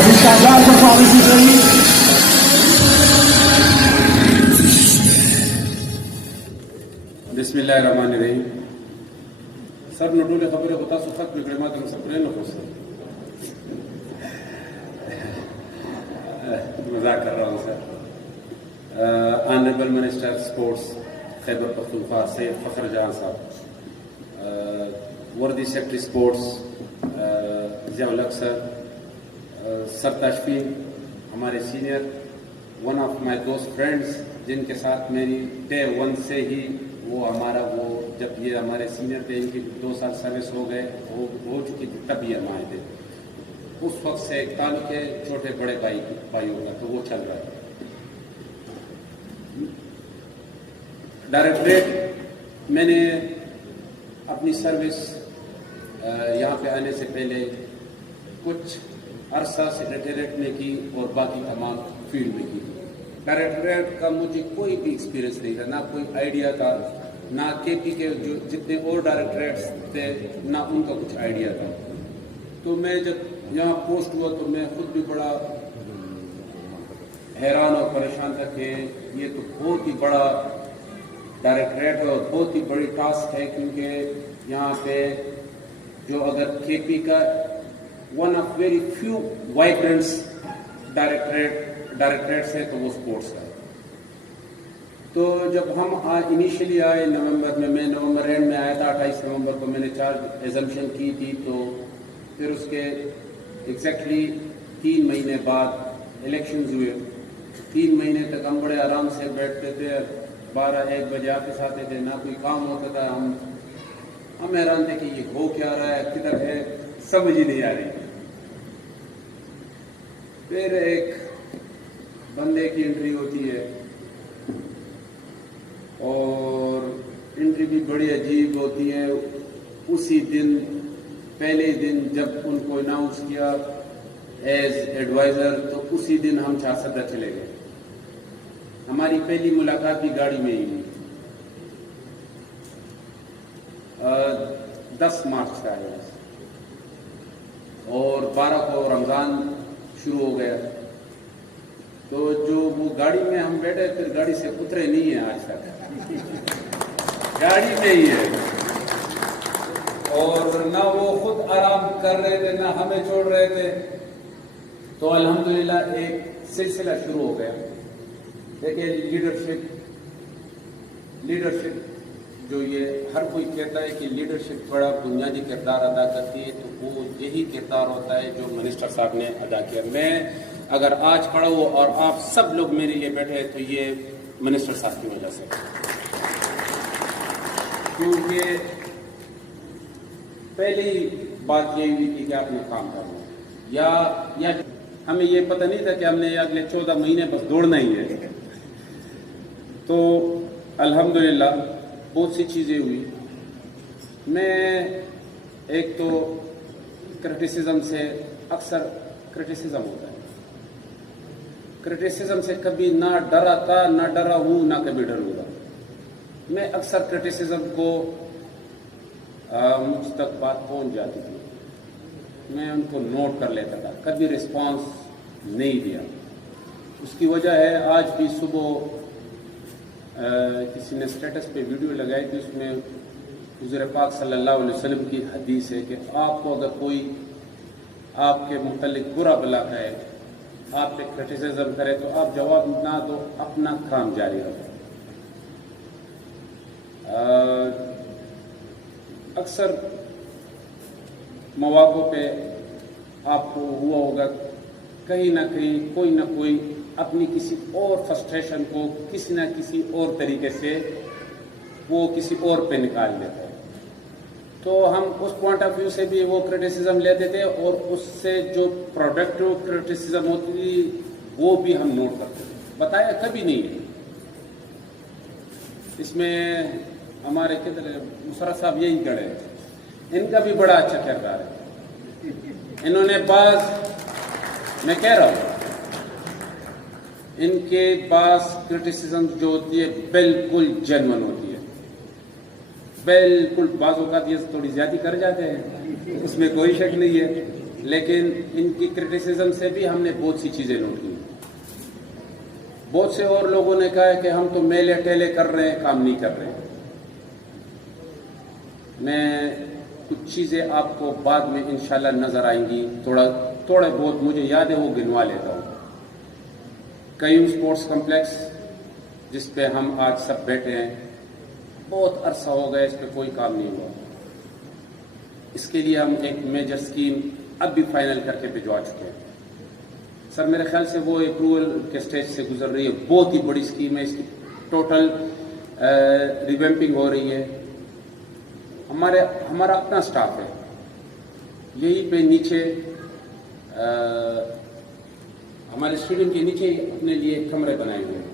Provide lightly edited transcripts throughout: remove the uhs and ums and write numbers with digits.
ابھی شاہجہاں پرفارمنس دی رہی. بسم اللہ الرحمن الرحیم. سب نٹولے خبریں ہوتا سو خط بگڑے مات ہم سب رہے نہ سر مذاق کر رہا ہوں سر. Honourable minister sports Khyber Pakhtunkhwa سید فخر جہاں صاحب, وردی سیکٹری اسپورٹس ضیاء الحق سر, سر تشفین ہمارے سینئر, ون آف مائی دوست فرینڈس جن کے ساتھ میری ڈے ون سے ہی وہ ہمارا وہ جب یہ ہمارے سینئر تھے, ان کی 2 سال سروس ہو گئے ہو چکی تھی تب یہ ہم آئے تھے. اس وقت سے ایک تعلق ہے چھوٹے بڑے بھائیوں کا, تو وہ چل رہا ہے. ڈائریکٹریٹ میں نے اپنی سروس یہاں پہ آنے سے پہلے کچھ عرصہ سیکریٹریٹ میں کی اور باقی تمام فیلڈ میں کی. ڈائریکٹریٹ کا مجھے کوئی بھی ایکسپیرینس نہیں تھا, نہ کوئی آئیڈیا تھا, نہ کے پی کے جو جتنے اور ڈائریکٹریٹس تھے نہ ان کا کچھ آئیڈیا تھا. تو میں جب یہاں پوسٹ ہوا تو میں خود بھی بڑا حیران اور پریشان تھا کہ یہ تو بہت ہی بڑا ڈائریکٹریٹ ہے اور بہت ہی بڑی ٹاسک ہے, کیونکہ یہاں پہ جو اگر کے پی کا ون آف ویری فیو وائبرنٹس ڈائریکٹریٹس ہے تو وہ اسپورٹس کا ہے. تو جب ہم انیشلی آئے نومبر میں نومبر اینڈ میں آیا تھا, 28 نومبر کو میں نے چارج ایزمپشن کی تھی. تو پھر اس کے ایگزیکٹلی 3 مہینے بعد الیکشنز ہوئے. 3 مہینے تک ہم بڑے آرام سے بیٹھتے تھے, 12-1 بجے آفس آتے تھے, نہ کوئی کام ہوتا تھا. ہم حیران تھے کہ یہ ہو کیا رہا ہے, کدھر ہے, سمجھ ہی نہیں آ رہی. پھر ایک بندے کی انٹری ہوتی ہے اور انٹری بھی بڑی عجیب ہوتی ہے. اسی دن پہلے دن جب ان کو اناؤنس کیا ایز ایڈوائزر تو اسی دن ہم چھاسدہ چلے گئے. ہماری پہلی ملاقات بھی گاڑی میں ہی ہوئی. 10 مارچ کا ہے اور 12 کو رمضان شروع ہو گیا. تو جو وہ گاڑی میں ہم بیٹھے پھر گاڑی سے اترے نہیں ہیں آج تک, گاڑی میں ہی ہے. اور نہ وہ خود آرام کر رہے تھے نہ ہمیں چھوڑ رہے تھے. تو الحمدللہ ایک سلسلہ شروع ہو گیا. دیکھیے لیڈرشپ جو یہ ہر کوئی کہتا ہے کہ لیڈرشپ بڑا بنیادی کردار ادا کرتی ہے, تو وہ یہی کردار ہوتا ہے جو منسٹر صاحب نے ادا کیا. میں اگر آج کھڑا ہوں اور آپ سب لوگ میرے لیے بیٹھے تو یہ منسٹر صاحب کی وجہ سے, کیونکہ پہلی بات یہ ہوئی تھی کہ آپ نے کام کرنا, یا ہمیں یہ پتہ نہیں تھا کہ ہم نے اگلے 14 مہینے بس دوڑنا ہی ہے. تو الحمدللہ بہت سی چیزیں ہوئی. میں ایک تو کرٹیسزم سے اکثر کرٹیسزم ہوتا ہے, کرٹیسزم سے کبھی نہ ڈرا تھا نہ ڈرا ہوں نہ کبھی ڈروں گا. میں اکثر کرٹیسزم کو مجھ تک بات پہنچ جاتی تھی, میں ان کو نوٹ کر لیتا تھا, کبھی رسپانس نہیں دیا. اس کی وجہ ہے آج بھی صبح کسی نے اسٹیٹس پہ ویڈیو لگائی تھی, اس میں حضور پاک صلی اللہ علیہ وسلم کی حدیث ہے کہ آپ کو اگر کوئی آپ کے متعلق برا بلا کہے, آپ پہ کرٹیسزم کرے تو آپ جواب نہ دو, اپنا کام جاری رکھو. اکثر مواقع پہ آپ کو ہوا ہوگا کہیں نہ کہیں کوئی نہ کوئی اپنی کسی اور فرسٹریشن کو کسی نہ کسی اور طریقے سے وہ کسی اور پہ نکال دیتا ہے. تو ہم اس پوائنٹ آف ویو سے بھی وہ کرٹیسزم لیتے تھے, اور اس سے جو پروڈکٹیو کرٹیسزم ہوتی تھی وہ بھی ہم نوٹ کرتے تھے. بتایا کبھی نہیں ہے. اس میں ہمارے کدھر مشرف صاحب یہی کھڑے ہیں, ان کا بھی بڑا اچھا کردار ہے. انہوں نے میں کہہ رہا ہوں ان کے بعض کرٹیسزم جو ہوتی ہے بالکل جینون ہوتی ہے, بالکل. بعض اوقات یہ تھوڑی زیادتی کر جاتے ہیں, اس میں کوئی شک نہیں ہے, لیکن ان کی کرٹیسزم سے بھی ہم نے بہت سی چیزیں نوٹ کی. بہت سے اور لوگوں نے کہا ہے کہ ہم تو میلے ٹیلے کر رہے ہیں, کام نہیں کر رہے. میں کچھ چیزیں آپ کو بعد میں انشاءاللہ نظر آئیں گی, تھوڑے بہت مجھے یاد ہے وہ گنوا لیتا ہوں. قیوم اسپورٹس کمپلیکس جس پہ ہم آج سب بیٹھے ہیں, بہت عرصہ ہو گیا اس پہ کوئی کام نہیں ہوا. اس کے لیے ہم ایک میجر اسکیم اب بھی فائنل کر کے بھجوا چکے ہیں. سر میرے خیال سے وہ اپروول کے سٹیج سے گزر رہی ہے. بہت ہی بڑی اسکیم ہے, اس کی ٹوٹل ریویمپنگ ہو رہی ہے. ہمارا اپنا سٹاف ہے, یہی پہ نیچے ہمارے اسٹیڈیم کے نیچے اپنے لیے کمرے بنائے ہوئے ہیں.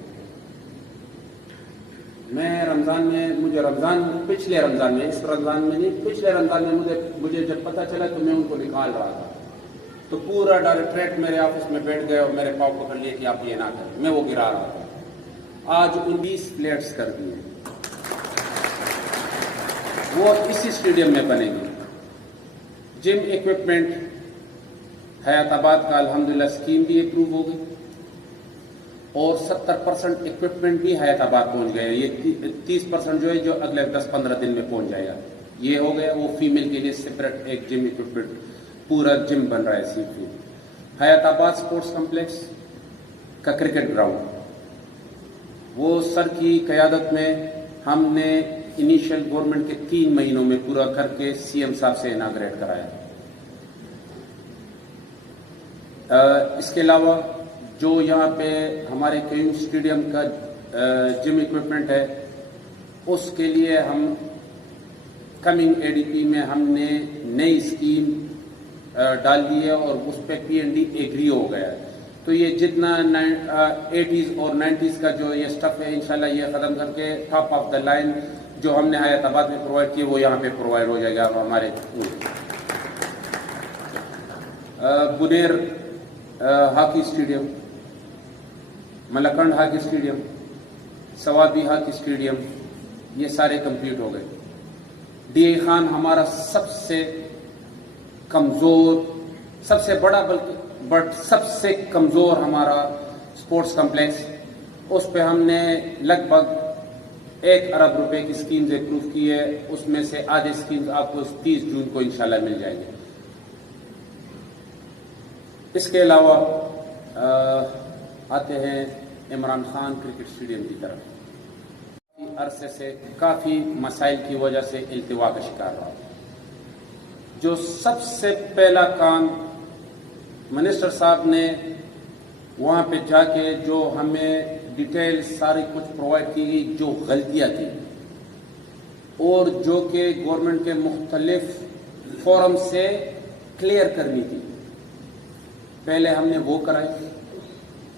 میں مجھے پچھلے رمضان میں, اس رمضان میں نہیں, پچھلے رمضان میں مجھے جب پتہ چلا تو میں ان کو نکال رہا تھا, تو پورا ڈائریکٹریٹ میرے آفس میں بیٹھ گئے اور میرے پاؤں پکڑ لیے کہ آپ یہ نہ کریں. میں وہ گرا رہا تھا. آج 19 فلیٹس کر دیے, وہ اسی اسٹیڈیم میں بنے گی. جم ایکوپمنٹ حیات آباد کا الحمدللہ اسکیم بھی اپروو ہو گئی اور 70% ایکوپمنٹ بھی حیات آباد پہنچ گئے. یہ 30% جو ہے جو اگلے 10-15 دن میں پہنچ جائے گا. یہ ہو گیا. وہ فیمیل کے لیے سپریٹ ایک جم ایکوپمنٹ, پورا جم بن رہا ہے سی پی. حیات آباد اسپورٹس کمپلیکس کا کرکٹ گراؤنڈ, وہ سر کی قیادت میں ہم نے انیشیل گورنمنٹ کے 3 مہینوں میں پورا کر کے سی ایم صاحب سے اناگریٹ کرایا. اس کے علاوہ جو یہاں پہ ہمارے قیوم اسٹیڈیم کا جم ایکوپمنٹ ہے, اس کے لیے ہم کمنگ اے ڈی پی میں ہم نے نئی اسکیم ڈال دی ہے اور اس پہ پی این ڈی ایگری ہو گیا ہے. تو یہ جتنا 80s اور 90s کا جو یہ سٹف ہے انشاءاللہ یہ ختم کر کے ٹاپ آف دا لائن جو ہم نے حیات آباد میں پرووائڈ کیے وہ یہاں پہ پرووائڈ ہو جائے گا. ہمارے بنیر hockey stadium, ملکنڈ hockey stadium, Swabi hockey stadium, یہ سارے کمپلیٹ ہو گئے. ڈی اے خان ہمارا سب سے کمزور, سب سے بڑا بٹ سب سے کمزور ہمارا اسپورٹس کمپلیکس, اس پہ ہم نے لگ بھگ 1 ارب روپے کی اسکیمز اپروو کی ہے. اس میں سے آدھے اسکیمز آپ کو 30 جون کو انشاءاللہ مل جائیں گے. اس کے علاوہ آتے ہیں عمران خان کرکٹ اسٹیڈیم کی طرف. عرصے سے کافی مسائل کی وجہ سے التوا کا شکار رہا. جو سب سے پہلا کام منسٹر صاحب نے وہاں پہ جا کے جو ہمیں ڈیٹیل ساری کچھ پرووائڈ کی گئی, جو غلطیاں تھیں اور جو کہ گورنمنٹ کے مختلف فورم سے کلیئر کرنی تھی, پہلے ہم نے وہ کرائی.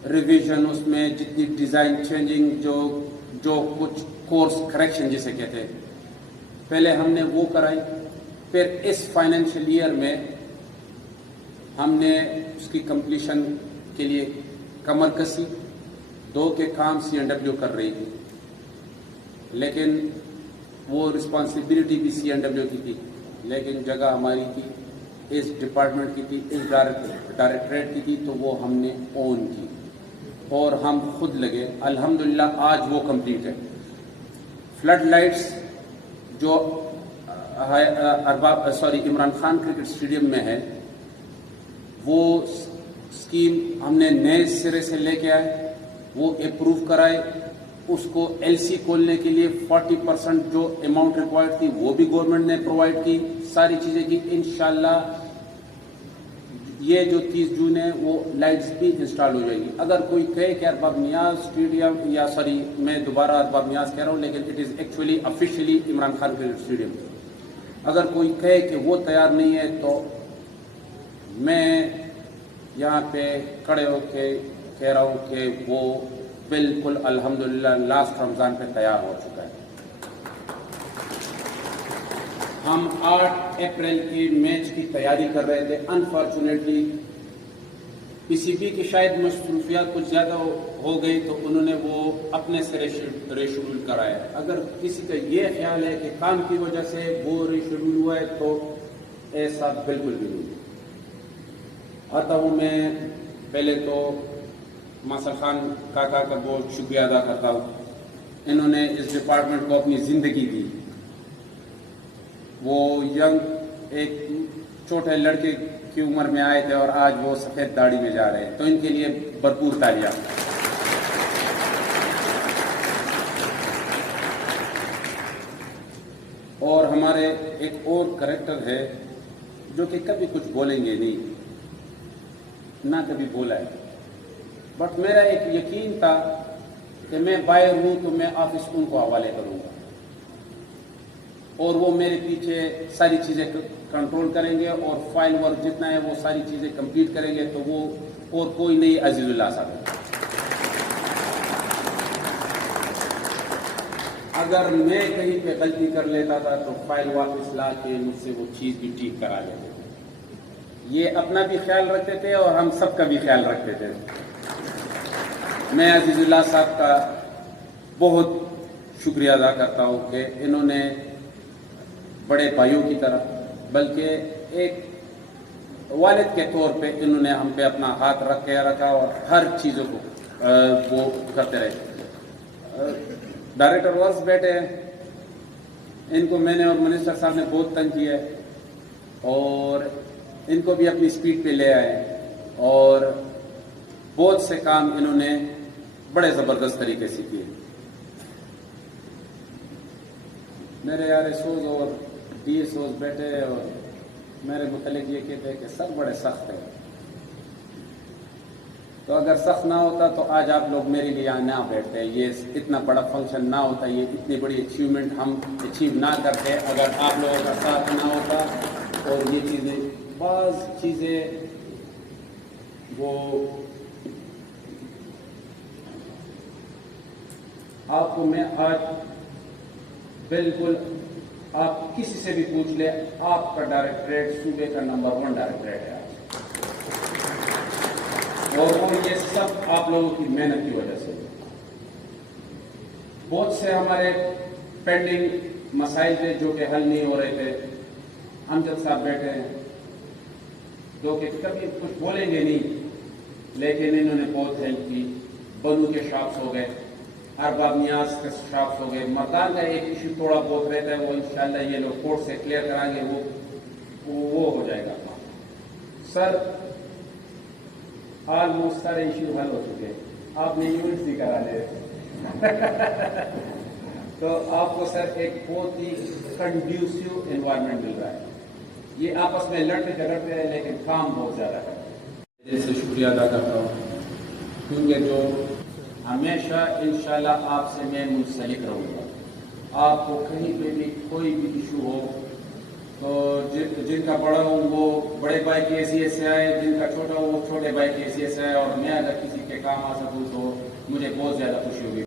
ریویژن, اس میں جتنی ڈیزائن چینجنگ جو کچھ کورس کریکشن جسے کہتے ہیں, پہلے ہم نے وہ کرائی. پھر اس فائنینشیل ایئر میں ہم نے اس کی کمپلیشن کے لیے کمر کسی. 2 کے کام سی این ڈبلیو کر رہی تھی, لیکن وہ رسپانسبلٹی بھی سی این ڈبلیو کی تھی, لیکن جگہ ہماری تھی, اس ڈپارٹمنٹ کی تھی, اس ڈائریکٹریٹ کی تھی, تو وہ ہم نے اون کی اور ہم خود لگے. الحمدللہ آج وہ کمپلیٹ ہے. فلڈ لائٹس جو عمران خان کرکٹ اسٹیڈیم میں ہے, وہ اسکیم ہم نے نئے سرے سے لے کے آئے, وہ اپروو کرائے. اس کو ایل سی کھولنے کے لیے 40% جو اماؤنٹ ریکوائرڈ تھی وہ بھی گورنمنٹ نے پرووائڈ کی. ساری چیزیں کی. انشاءاللہ یہ جو 30 جون ہے وہ لائٹس بھی انسٹال ہو جائے گی. اگر کوئی کہے کہ ارباب نیاز اسٹیڈیم میں دوبارہ ارباب نیاز کہہ رہا ہوں, لیکن it is actually officially Imran Khan cricket stadium. اگر کوئی کہے کہ وہ تیار نہیں ہے تو میں یہاں پہ کھڑے ہو کے کہہ رہا ہوں کہ وہ بالکل الحمدللہ لاسٹ رمضان پہ تیار ہو چکا ہے. ہم 8 اپریل کی میچ کی تیاری کر رہے تھے. انفارچونیٹلی پی سی بی کی شاید مصروفیات کچھ زیادہ ہو گئی تو انہوں نے وہ اپنے سے ریشیڈول کرایا. اگر کسی کا یہ خیال ہے کہ کام کی وجہ سے وہ ریشیڈول ہوا ہے تو ایسا بالکل بھی نہیں. آتا ہوں میں پہلے تو ماسر خان کاکا کا بہت شکریہ ادا کرتا ہوں. انہوں نے اس ڈپارٹمنٹ کو اپنی زندگی دی. وہ ینگ ایک چھوٹے لڑکے کی عمر میں آئے تھے اور آج وہ سفید داڑھی میں جا رہے ہیں, تو ان کے لیے بھرپور تالیاں. اور ہمارے ایک اور کریکٹر ہے جو کہ کبھی کچھ بولیں گے نہیں, نہ کبھی بولا ہے, بٹ میرا ایک یقین تھا کہ میں باہر ہوں تو میں آفس ان کو حوالے کروں گا اور وہ میرے پیچھے ساری چیزیں کنٹرول کریں گے اور فائل ورک جتنا ہے وہ ساری چیزیں کمپلیٹ کریں گے, تو وہ اور کوئی نہیں عزیز اللہ صاحب. اگر میں کہیں پہ غلطی کر لیتا تھا تو فائل واپس لا کے مجھ سے وہ چیز بھی ٹھیک کرا لیتے تھے. یہ اپنا بھی خیال رکھتے تھے اور ہم سب کا بھی خیال رکھتے تھے. میں عزیز اللہ صاحب کا بہت شکریہ ادا کرتا ہوں کہ انہوں نے بڑے بھائیوں کی طرح بلکہ ایک والد کے طور پہ انہوں نے ہم پہ اپنا ہاتھ رکھا اور ہر چیزوں کو وہ کرتے رہے. ڈائریکٹر ورکس بیٹھے ہیں, ان کو میں نے اور منسٹر صاحب نے بہت تنگ کیا ہے اور ان کو بھی اپنی سپیڈ پہ لے آئے اور بہت سے کام انہوں نے بڑے زبردست طریقے سے کیے. میرے آر ایس اوز اور ڈی ایس اوز بیٹھے اور میرے متعلق یہ کہتے ہیں کہ سر بڑے سخت ہیں. تو اگر سخت نہ ہوتا تو آج آپ لوگ میرے لیے یہاں نہ بیٹھتے, یہ اتنا بڑا فنکشن نہ ہوتا, یہ اتنی بڑی اچیومنٹ ہم اچیو نہ کرتے اگر آپ لوگوں کا ساتھ نہ ہوتا. اور یہ چیزیں بعض چیزیں وہ آپ کو میں آج بالکل آپ کسی سے بھی پوچھ لیں, آپ کا ڈائریکٹریٹ صوبے کا نمبر 1 ڈائریکٹریٹ ہے اور وہ یہ سب آپ لوگوں کی محنت کی وجہ سے. بہت سے ہمارے پینڈنگ مسائل تھے جو کہ حل نہیں ہو رہے تھے. امجد صاحب بیٹھے ہیں جو کہ کبھی کچھ بولیں گے نہیں لیکن انہوں نے بہت ہیلپ کی. بنو کے شاپس ہو گئے, ارباب نیاز کے شاپس ہو گئے. مکان کا ایک ایشو تھوڑا بہت رہتا ہے, وہ انشاءاللہ یہ لوگ کورٹ سے کلیئر کرائیں گے, وہ ہو جائے گا. سر آلموسٹ سارے ایشو حل ہو چکے, آپ نے یونیورسٹی کرا لے تو آپ کو سر ایک بہت ہی کنڈیوسو انوائرمنٹ مل رہا ہے. یہ آپس میں لڑتے جھگڑتے ہیں لیکن کام بہت زیادہ ہے. دل سے شکریہ ادا کرتا ہوں کیونکہ جو ہمیشہ انشاءاللہ آپ سے میں منسلک رہوں گا. آپ کو کہیں پہ بھی کوئی بھی ایشو ہو تو جن کا بڑا ہوں وہ بڑے بھائی کی حیثیت سے آئے, جن کا چھوٹا ہوں وہ چھوٹے بھائی کی حیثیت سے آئے, اور میں اگر کسی کے کام آ سکوں تو مجھے بہت زیادہ خوشی ہوگی.